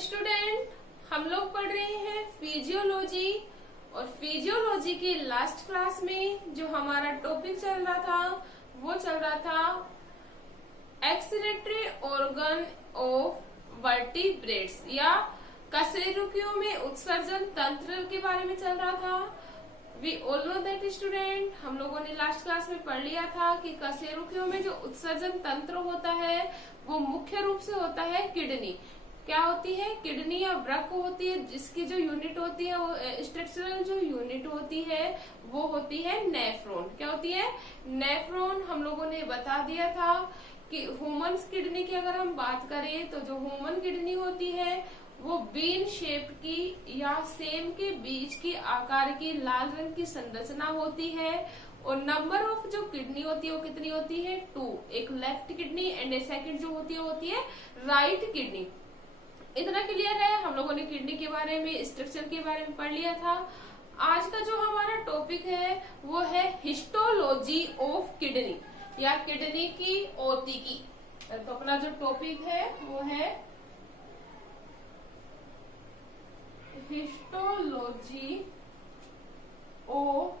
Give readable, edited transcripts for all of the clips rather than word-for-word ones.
Student, हम लोग पढ़ रहे हैं फिजियोलॉजी और फिजियोलॉजी की लास्ट क्लास में जो हमारा टॉपिक चल रहा था वो चल रहा था एक्सक्रीटरी ऑर्गन ऑफ वर्टिब्रेट्स या कशेरुकियों में उत्सर्जन तंत्र के बारे में चल रहा था। We all know that student, हम लोगों ने लास्ट क्लास में पढ़ लिया था कि कशेरुकियों में जो उत्सर्जन तंत्र होता है वो मुख्य रूप से होता है किडनी। क्या होती है? किडनी या वृक्क होती है, जिसकी जो यूनिट होती है वो स्ट्रक्चरल जो यूनिट होती है वो होती है नेफ्रॉन। क्या होती है? नेफ्रॉन। हम लोगों ने बता दिया था कि ह्यूमन किडनी की अगर हम बात करें तो जो ह्यूमन किडनी होती है वो बीन शेप की या सेम के बीच की आकार की लाल रंग की संरचना होती है और नंबर ऑफ जो किडनी होती है वो कितनी होती है? 2। एक लेफ्ट किडनी एंड सेकंड जो होती है राइट किडनी। इतना क्लियर है? हम लोगों ने किडनी के बारे में, स्ट्रक्चर के बारे में पढ़ लिया था। आज का जो हमारा टॉपिक है वो है हिस्टोलॉजी ऑफ किडनी या किडनी की औतिकी। तो अपना जो टॉपिक है वो है हिस्टोलॉजी ऑफ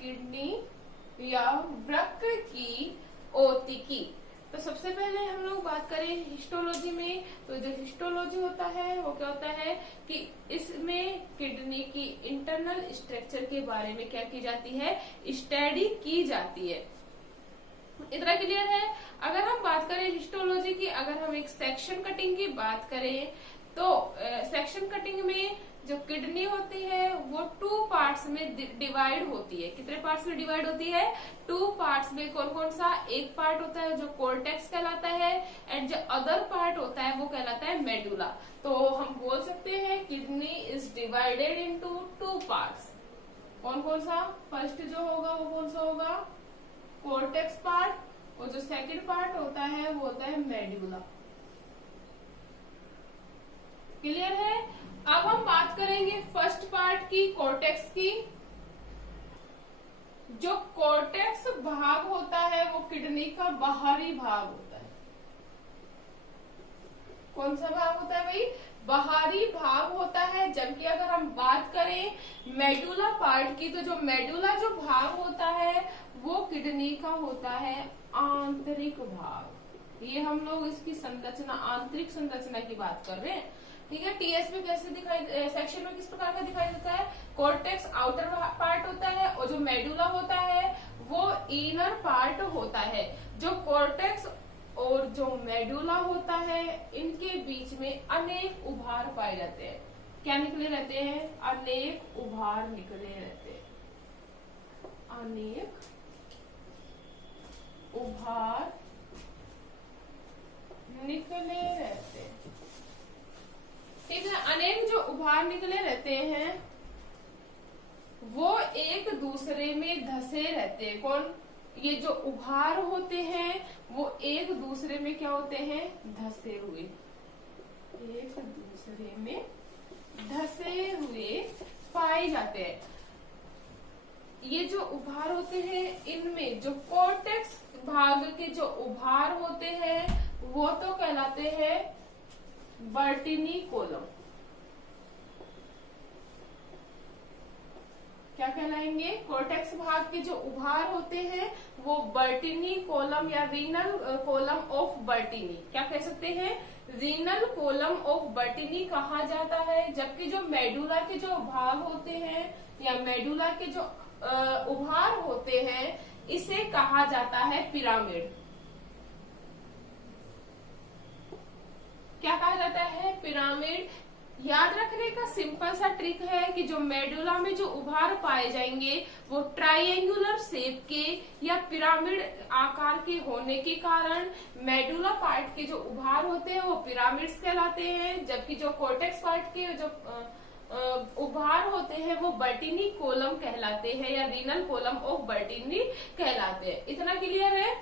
किडनी या वृक्क की औतिकी। तो सबसे पहले हम लोग बात करें हिस्टोलॉजी में, तो जो हिस्टोलॉजी होता है वो क्या होता है कि इसमें किडनी की इंटरनल स्ट्रक्चर के बारे में क्या की जाती है? स्टडी की जाती है। इतना क्लियर है? अगर हम बात करें हिस्टोलॉजी की, अगर हम एक सेक्शन कटिंग की बात करें तो सेक्शन कटिंग में जो किडनी होती है वो 2 पार्ट्स में डिवाइड होती है। कितने पार्ट्स में डिवाइड होती है? 2 पार्ट्स में। कौन कौन सा? एक पार्ट होता है जो कॉर्टेक्स कहलाता है एंड जो अदर पार्ट होता है वो कहलाता है मेडुला। तो हम बोल सकते हैं kidney is divided into 2 parts. कौन कौन सा? फर्स्ट जो होगा वो कौन सा होगा? कॉर्टेक्स पार्ट, और जो सेकंड पार्ट होता है वो होता है मेडुला। क्लियर है? अब हम बात करेंगे फर्स्ट पार्ट की, कॉर्टेक्स की। जो कॉर्टेक्स भाग होता है वो किडनी का बाहरी भाग होता है। कौन सा भाग होता है भाई? बाहरी भाग होता है। जबकि अगर हम बात करें मेडुला पार्ट की, तो जो मेडुला जो भाग होता है वो किडनी का होता है आंतरिक भाग। ये हम लोग इसकी संरचना, आंतरिक संरचना की बात कर रहे हैं। ठीक है? टीएस में कैसे दिखाई, सेक्शन में किस प्रकार का दिखाई देता है? कॉर्टेक्स आउटर पार्ट होता है और जो मेडुला होता है वो इनर पार्ट होता है। जो कॉर्टेक्स और जो मेडुला होता है इनके बीच में अनेक उभार पाए जाते हैं। क्या निकले रहते हैं? अनेक उभार निकले रहते हैं। अनेक उभार निकले रहते हैं। ठीक है? अनेक जो उभार निकले रहते हैं वो एक दूसरे में धसे रहते हैं। कौन? ये जो उभार होते हैं वो एक दूसरे में क्या होते हैं? धसे हुए। एक दूसरे में धसे हुए पाए जाते हैं। ये जो उभार होते हैं इनमें जो कॉर्टेक्स भाग के जो उभार होते हैं वो तो कहलाते हैं बर्टिनी कोलम। क्या कहलाएंगे? कॉर्टेक्स भाग के जो उभार होते हैं वो बर्टिनी कोलम या रीनल कोलम ऑफ बर्टिनी, क्या कह सकते हैं? रीनल कोलम ऑफ बर्टिनी कहा जाता है। जबकि जो मेडुला के जो भाग होते हैं या मेडुला के जो उभार होते हैं इसे कहा जाता है पिरामिड। क्या कहा जाता है? पिरामिड। याद रखने का सिंपल सा ट्रिक है कि जो मेडुला में जो उभार पाए जाएंगे वो ट्रायंगुलर शेप के या पिरामिड आकार के होने के कारण मेडुला पार्ट के जो उभार होते हैं वो पिरामिड्स कहलाते हैं। जबकि जो कॉर्टेक्स पार्ट के जो उभार होते हैं वो बर्टिनी कोलम कहलाते हैं या रीनल कोलम ऑफ बर्टिनी कहलाते हैं। इतना क्लियर है?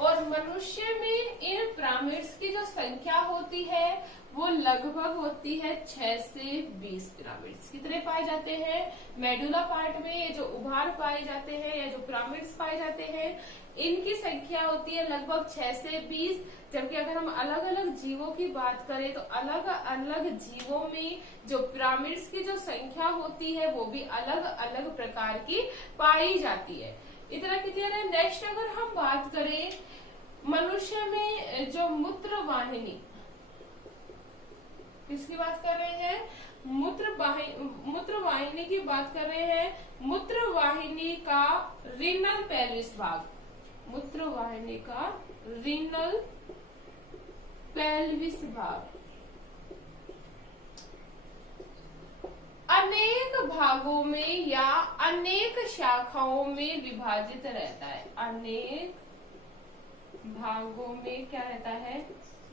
और मनुष्य में इन पिरामिड्स की जो संख्या होती है वो लगभग होती है 6 से 20 पिरामिड्स। कितने पाए जाते हैं मेडुला पार्ट में? ये जो उभार पाए जाते हैं या जो पिरामिड्स पाए जाते हैं, इनकी संख्या होती है लगभग 6 से 20। जबकि अगर हम अलग अलग जीवों की बात करें तो अलग अलग जीवों में जो पिरामिड्स की जो संख्या होती है वो भी अलग अलग प्रकार की पाई जाती है। इतना क्लियर है। नेक्स्ट अगर हम बात करें मनुष्य में जो मूत्र वाहिनी, किसकी बात कर रहे हैं? मूत्र वाहिनी की बात कर रहे हैं। मूत्र वाहिनी का रीनल पेल्विस भाग, मूत्र वाहिनी का रीनल पेल्विस भाग अनेक भागों में या अनेक शाखाओं में विभाजित रहता है। अनेक भागों में क्या रहता है?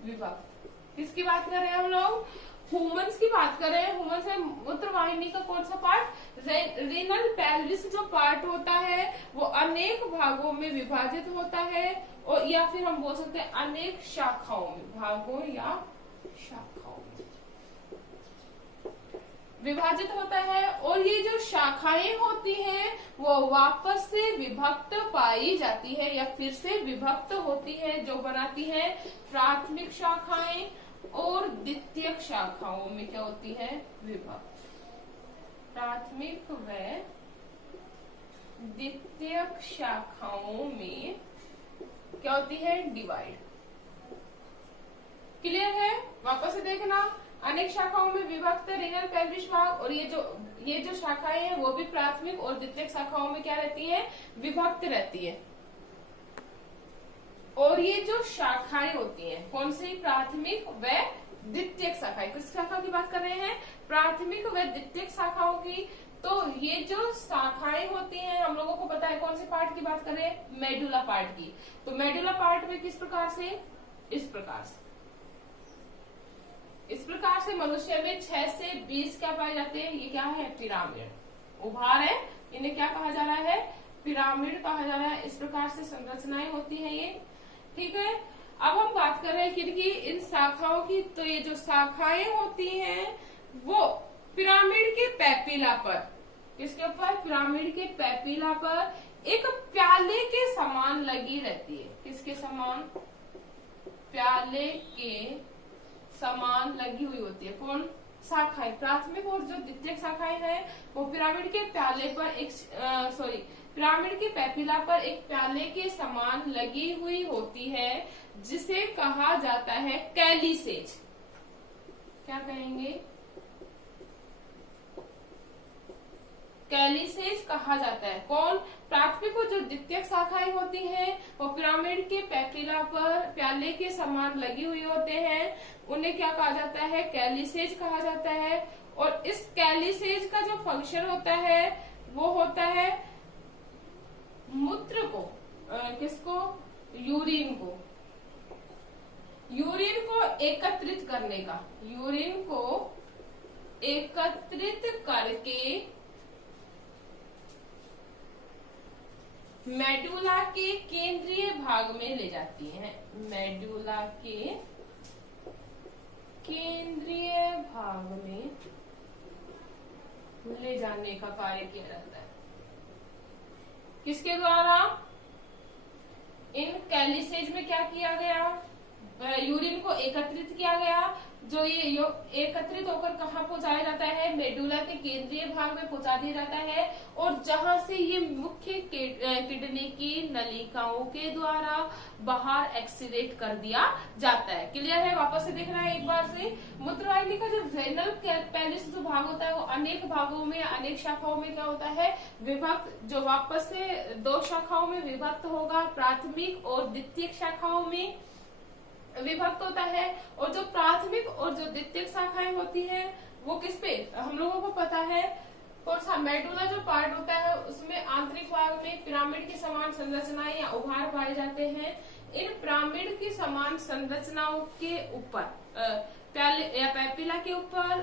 विभक्त। किसकी बात कर रहे हैं हम लोग? ह्यूमंस की बात कर रहे हैं। ह्यूमंस में मूत्र वाहिनी का कौन सा पार्ट? रीनल पेल्विस जो पार्ट होता है वो अनेक भागों में विभाजित होता है, और या फिर हम बोल सकते हैं अनेक शाखाओं में, भागों या शाखाओं में विभाजित होता है। और ये जो शाखाएं होती हैं वो वापस से विभक्त पाई जाती है या फिर से विभक्त होती है, जो बनाती है प्राथमिक शाखाएं और द्वितीयक शाखाओं में क्या होती है? विभक्त। प्राथमिक व द्वितीयक शाखाओं में क्या होती है? डिवाइड। क्लियर है? वापस से देखना, अनेक शाखाओं में विभक्त रीनल पेल्विस भाग, और ये जो शाखाएं हैं वो भी प्राथमिक और द्वितीयक शाखाओं में क्या रहती है? विभक्त रहती है। और ये जो शाखाएं होती हैं कौन सी? प्राथमिक व द्वितीयक शाखाएं। किस शाखा की बात कर रहे हैं? प्राथमिक व द्वितीयक शाखाओं की। तो ये जो शाखाएं होती हैं हम लोगों को पता है कौन से पार्ट की बात कर रहे हैं? मेडुला पार्ट की। तो मेडुला पार्ट में किस प्रकार से? इस प्रकार से। इस प्रकार से मनुष्य में 6 से 20 क्या पाए जाते हैं? ये क्या है? पिरामिड। उभार है, इन्हें क्या कहा जा रहा है? पिरामिड कहा जा रहा है। इस प्रकार से संरचनाएं होती है ये। ठीक है। अब हम बात कर रहे हैं किनकी? इन शाखाओं की। तो ये जो शाखाएं होती हैं वो पिरामिड के पैपिला पर, किसके ऊपर? पिरामिड के पैपिला पर एक प्याले के समान लगी रहती है। किसके समान? प्याले के समान लगी हुई होती है। कौन? शाखाएं। प्राथमिक और जो द्वितीयक शाखाएं हैं वो पिरामिड के प्याले पर पिरामिड के पैपिला पर एक प्याले के समान लगी हुई होती है, जिसे कहा जाता है कैलिसेज। क्या कहेंगे? कैलिसेज कहा जाता है। कौन? प्राथमिक और जो द्वितीयक शाखाएं होती हैं वो पिरामिड के पैपिला पर प्याले के समान लगी हुई होते हैं, उन्हें क्या कहा जाता है? कैलिसेज कहा जाता है। और इस कैलिसेज का जो फंक्शन होता है वो होता है मूत्र को, किसको? यूरिन को, यूरिन को एकत्रित करने का। यूरिन को एकत्रित करके मेडुला के केंद्रीय भाग में ले जाती है। मेडुला के केंद्रीय भाग में ले जाने का कार्य किया जाता है। किसके द्वारा? इन कैलिसेज में क्या किया गया? यूरिन को एकत्रित किया गया, जो ये एकत्रित होकर कहाँ पहुंचाया जाता है? मेडुला के केंद्रीय भाग में पहुंचा दिया जाता है, और जहां से ये मुख्य किडनी की नलिकाओं के द्वारा बाहर एक्सीडेट कर दिया जाता है। क्लियर है? वापस से देखना है एक बार से। मूत्रवाहिनी का जो रीनल पेल्विस जो भाग होता है वो अनेक भागों में, अनेक शाखाओं में क्या होता है? विभक्त। जो वापस से 2 शाखाओं में विभक्त होगा, प्राथमिक और द्वितीयक शाखाओं में विभक्त होता है। और जो प्राथमिक और जो द्वितीयक शाखाएं होती हैं वो किस पे? हम लोगों को पता है कौन सा? मेडुला जो पार्ट होता है उसमें आंतरिक भाग में पिरामिड की समान संरचनाएं या उभार पाए जाते हैं। इन पिरामिड की समान संरचनाओं के ऊपर प्याले या पैपिला के ऊपर,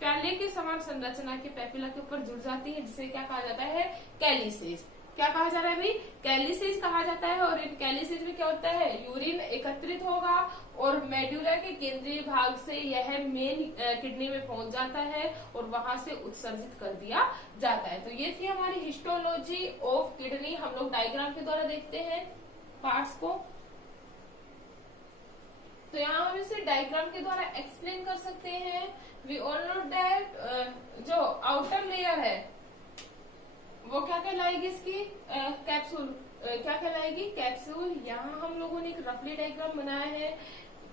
प्याले के समान संरचना के पैपिला के ऊपर जुड़ जाती है, जिसे क्या कहा जाता है? कैलिसेज। क्या कहा जा रहा है भाई, कैलिसेज कहा जाता है। और इन कैलिसेज में क्या होता है, यूरिन एकत्रित होगा और मेडुला के केंद्रीय भाग से यह मेन किडनी में पहुंच जाता है और वहां से उत्सर्जित कर दिया जाता है। तो ये थी हमारी हिस्टोलॉजी ऑफ किडनी। हम लोग डायग्राम के द्वारा देखते हैं पार्ट्स को। तो यहाँ हम इसे डायग्राम के द्वारा एक्सप्लेन कर सकते हैं। वी ऑल नो दैट जो आउटर लेयर है वो क्या कहलाएगी, इसकी कैप्सूल क्या कहलाएगी, कैप्सूल। यहाँ हम लोगों ने एक रफली डायग्राम बनाया है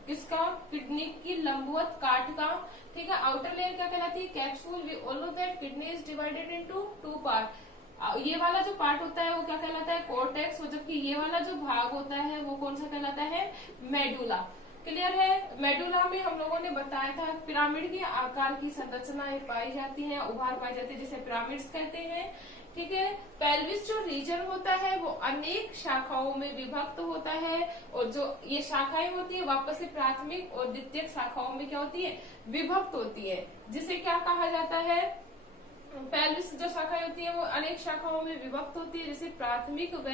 किसका, किडनी की लंबवत काट का, ठीक है। आउटर लेयर क्या कहलाती है, capsule. We all know that kidney is divided into 2 part. ये वाला जो पार्ट होता है वो क्या कहलाता है, कोर्टेक्स। जबकि ये वाला जो भाग होता है वो कौन सा कहलाता है, मेडुला। क्लियर है। मेडुला में हम लोगों ने बताया था पिरामिड के आकार की संरचनाएं पाई जाती हैं, उभार पाई जाती है, जिसे पिरामिड्स कहते हैं, ठीक है। पेल्विस जो रीजन होता है वो अनेक शाखाओं में विभक्त होता है और जो ये शाखाएं होती है वापस से प्राथमिक और द्वितीयक शाखाओं में क्या होती है, विभक्त होती है, जिसे क्या कहा जाता है, पेल्विस जो शाखाएं होती है वो अनेक शाखाओं में विभक्त होती है, जिसे प्राथमिक व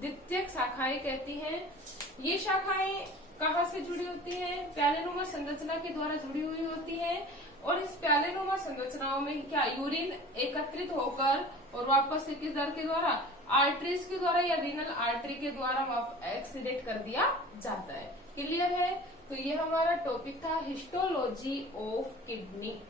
द्वितीयक शाखाएं कहती हैं। ये शाखाएं कहाँ से जुड़ी होती हैं, प्यालेनुमा संरचना के द्वारा जुड़ी हुई होती हैं। और इस प्यालेनुमा संरचनाओं में क्या यूरिन एकत्रित होकर और वापस से किस दर के द्वारा, आर्टरीज के द्वारा या रीनल आर्टरी के द्वारा एक्सीडेट कर दिया जाता है। क्लियर है। तो ये हमारा टॉपिक था हिस्टोलॉजी ऑफ किडनी।